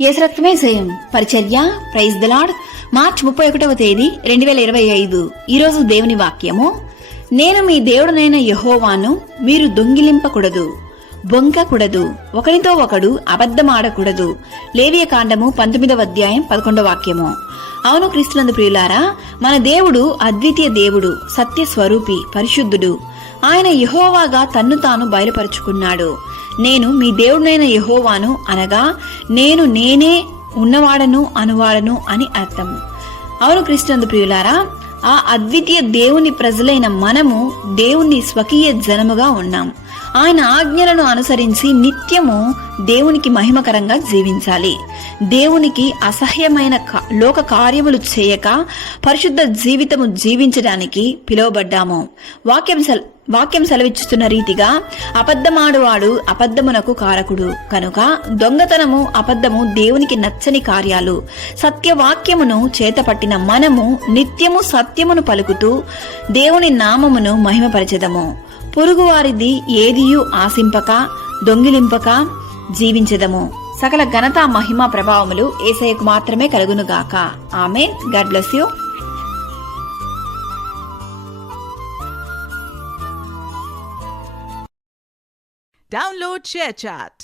యేసరత్నమే జయం పరిచర్య praise the lord. మార్చి 31వ తేదీ 2025. ఈరోజు దేవుని వాక్యము, నేను మీ దేవుడనైన యెహోవాను, మీరు దొంగిలింపకూడదు, బొంకకూడదు, ఒకరితో ఒకడు అబద్ధమాడకూడదు. లేవియ కాండము 19వ అధ్యాయం 11వ వాక్యము. అవును క్రీస్తునందు ప్రియులారా, మన దేవుడు అద్వితీయ దేవుడు, సత్య స్వరూపి, పరిశుద్ధుడు. ఆయన యెహోవాగా తన్ను తాను బయలుపరుచుకున్నాడు. నేను మీ దేవుడైన యెహోవాను అనగా నేనే ఉన్నవాడను అనువాడను అని అర్థం. అవును క్రీస్తునందు ప్రియులారా, ఆ అద్వితీయ దేవుని ప్రజలైన మనము దేవుని స్వకీయ జనముగా ఉన్నాం. ఆయన ఆజ్ఞలను అనుసరించి నిత్యము దేవునికి మహిమకరంగా జీవించాలి. దేవునికి అసహ్యమైన లోక కార్యములు చేయక పరిశుద్ధ జీవితము జీవించడానికి పిలువబడ్డాము. వాక్యం సెలవిచ్చుతున్న రీతిగా అబద్ధమాడువాడు అబద్ధమునకు కారకుడు కనుక దొంగతనము అబద్ధము దేవునికి నచ్చని కార్యాలు. సత్యవాక్యమును చేతపట్టిన మనము నిత్యము సత్యమును పలుకుతూ దేవుని నామమును మహిమపరచెదము. పొరుగువారిది ఏదియు ఆశింపక దొంగిలింపక జీవించెదము. సకల ఘనత మహిమ ప్రభావములు యేసయ్యకు మాత్రమే కలుగునుగాక. Amen. God bless you. Download ShareChat.